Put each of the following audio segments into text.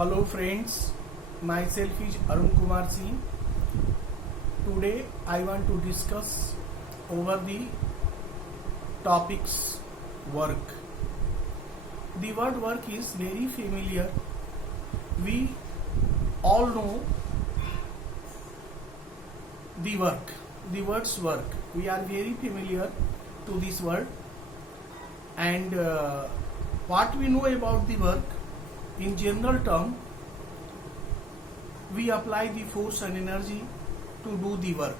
Hello friends, myself is Arun Kumar Singh. Today I want to discuss over the topics work. The word work is very familiar. We all know the work, the words work. We are very familiar to this word, and what we know about the work in general term, we apply the force and energy to do the work.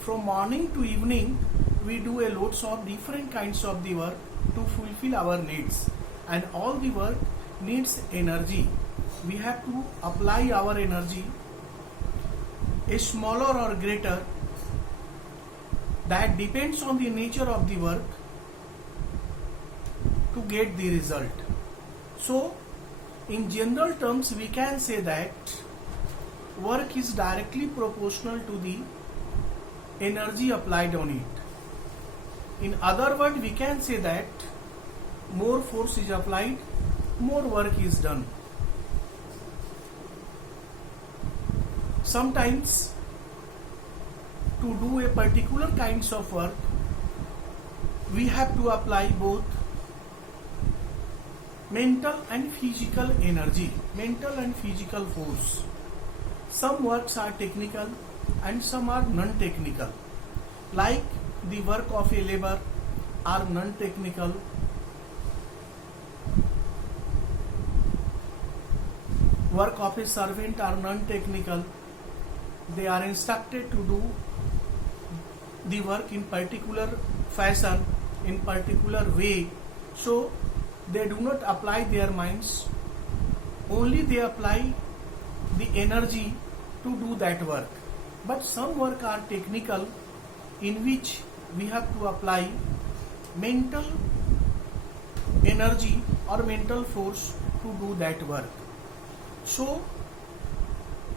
From morning to evening, we do a lots of different kinds of the work to fulfill our needs, and all the work needs energy. We have to apply our energy, a smaller or greater, that depends on the nature of the work to get the result. So in general terms, we can say that work is directly proportional to the energy applied on it. In other words, we can say that more force is applied, more work is done. Sometimes to do a particular kinds of work, we have to apply both mental and physical energy, mental and physical force. Some works are technical and some are non-technical. Like the work of a labor are non-technical. Work of a servant are non-technical. They are instructed to do the work in particular fashion, in particular way. So they do not apply their minds, only they apply the energy to do that work. But some work are technical, in which we have to apply mental energy or mental force to do that work. So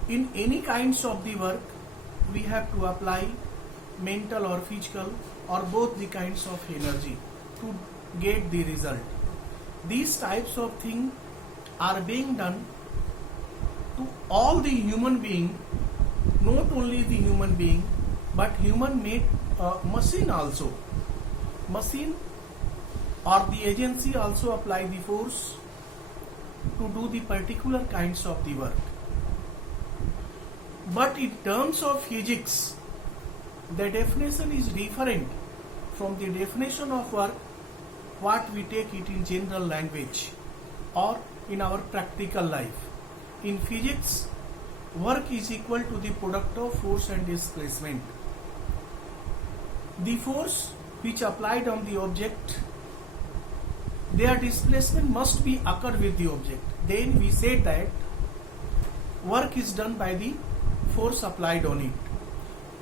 in any kinds of the work, we have to apply mental or physical or both the kinds of energy to get the result. These types of things are being done to all the human being, not only the human being, but human made machine also. Machine or the agency also apply the force to do the particular kinds of the work. But in terms of physics, the definition is different from the definition of work what we take it in general language or in our practical life. In physics, work is equal to the product of force and displacement. The force which applied on the object, their displacement must be occurred with the object. Then we said that work is done by the force applied on it.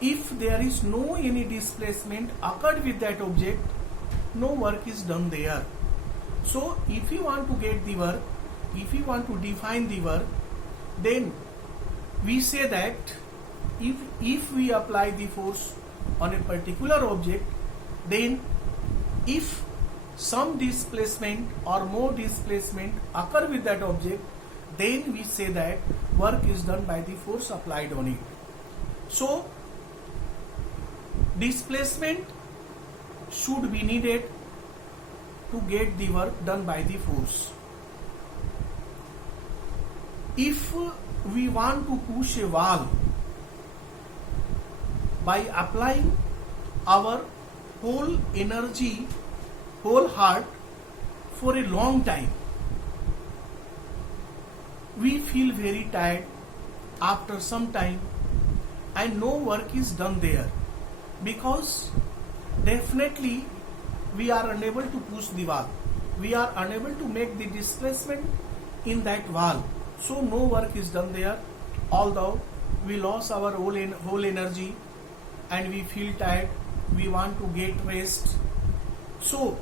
If there is no any displacement occurred with that object, no work is done there. So if you want to get the work, if you want to define the work, then we say that if we apply the force on a particular object, then if some displacement or more displacement occur with that object, then we say that work is done by the force applied on it. So displacement should be needed to get the work done by the force. If we want to push a wall by applying our whole energy, whole heart for a long time, we feel very tired after some time and no work is done there, because definitely we are unable to push the wall, we are unable to make the displacement in that wall, so no work is done there. Although we lost our whole energy and we feel tired, we want to get rest. So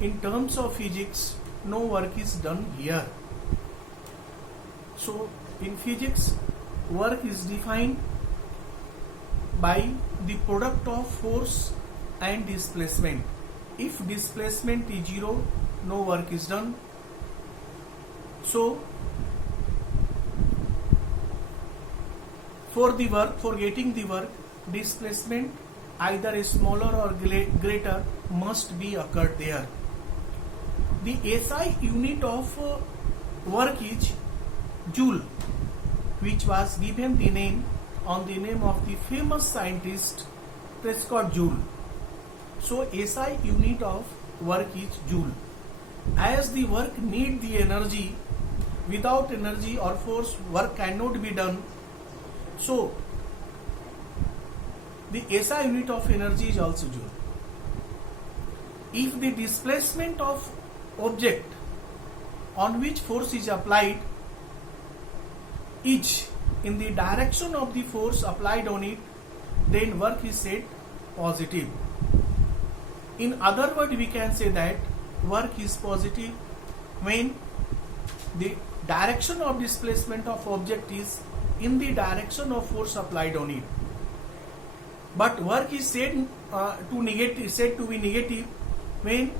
in terms of physics, no work is done here. So in physics, work is defined by the product of force and displacement. If displacement is zero, no work is done. So for getting the work, displacement either smaller or greater must be occurred there. The SI unit of work is joule, which was given the name on the name of the famous scientist Prescott Joule. So SI unit of work is joule. As the work need the energy, without energy or force work cannot be done. So the SI unit of energy is also joule. If the displacement of object on which force is applied is in the direction of the force applied on it, then work is said positive. In other words, we can say that work is positive when the direction of displacement of object is in the direction of force applied on it. But work is said to be negative when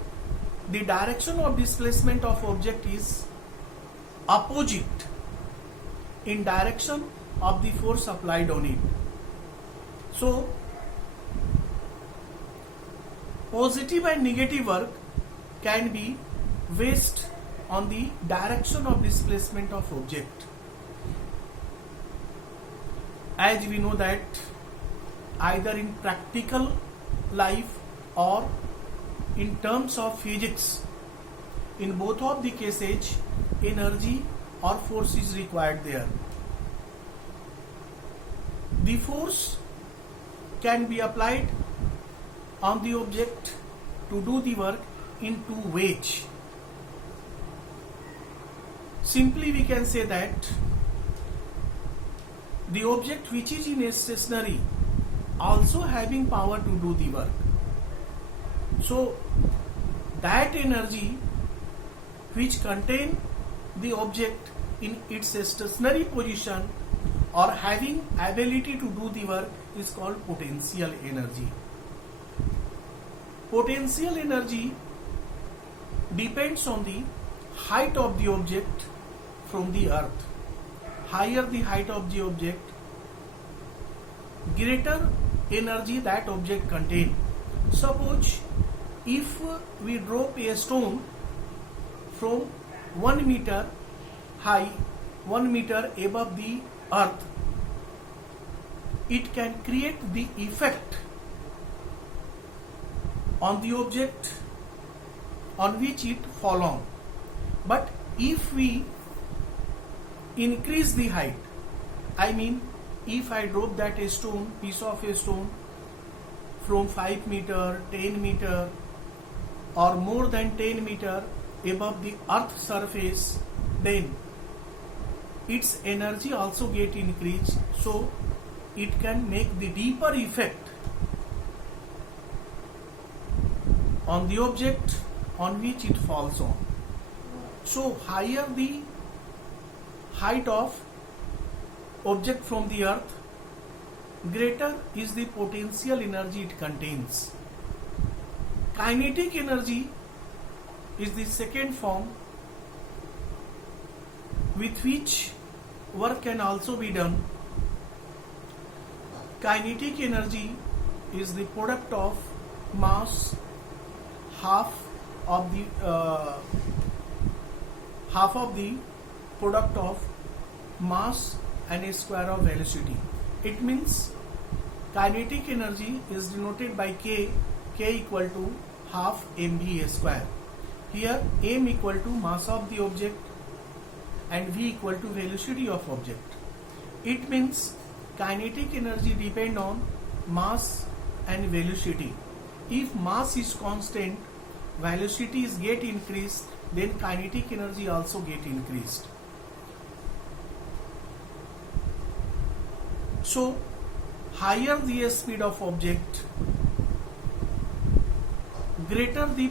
the direction of displacement of object is opposite in direction of the force applied on it. So positive and negative work can be based on the direction of displacement of object. As we know that either in practical life or in terms of physics, in both of the cases energy or force is required there. The force can be applied on the object to do the work in two ways. Simply we can say that the object which is in a stationary also having power to do the work. So that energy which contain the object in its stationary position or having ability to do the work is called potential energy. Potential energy depends on the height of the object from the earth. Higher the height of the object, greater energy that object contains. Suppose if we drop a stone from 1 meter high, 1 meter above the earth, it can create the effect on the object on which it fall on. But if we increase the height, I mean if I drop that piece of a stone from 5 meter, 10 meter or more than 10 meter above the earth surface, then its energy also get increased, so it can make the deeper effect on the object on which it falls on. So higher the height of object from the earth, greater is the potential energy it contains. Kinetic energy is the second form with which work can also be done. Kinetic energy is the product of mass, half of the product of mass and a square of velocity. It means kinetic energy is denoted by K equal to half mv square. Here m equal to mass of the object and v equal to velocity of object. It means kinetic energy depend on mass and velocity. If mass is constant, velocity is get increased, then kinetic energy also get increased. So higher the speed of object, greater the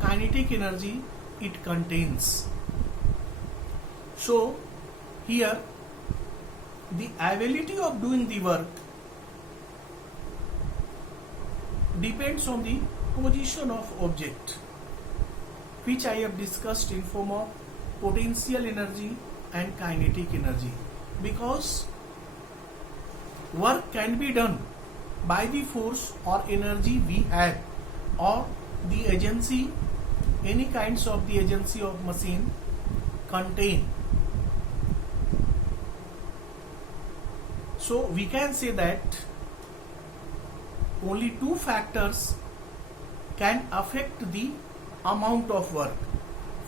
kinetic energy it contains. So here the ability of doing the work depends on the position of object, which I have discussed in form of potential energy and kinetic energy, because work can be done by the force or energy we have, or the agency, any kinds of the agency of machine contain. So we can say that only two factors can affect the amount of work.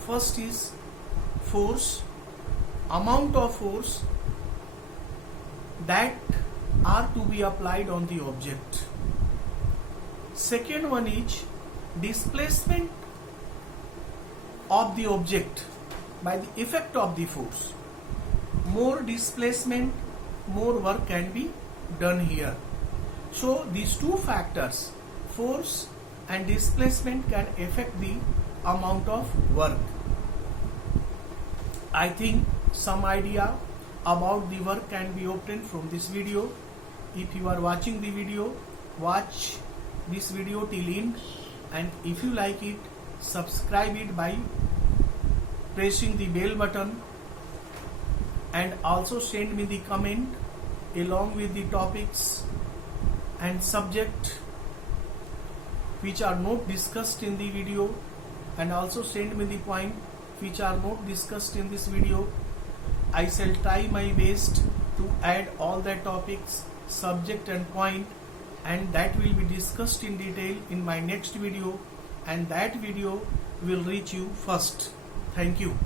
First is force, amount of force that are to be applied on the object. Second one is displacement of the object by the effect of the force. More displacement, more work can be done here. So these two factors, force and displacement, can affect the amount of work. I think some idea about the work can be obtained from this video. If you are watching the video, watch this video till end, and if you like it, subscribe it by pressing the bell button, and also send me the comment along with the topics and subject which are not discussed in the video, and also send me the point which are not discussed in this video. I shall try my best to add all the topics, subject and point, and that will be discussed in detail in my next video, and that video will reach you first. Thank you.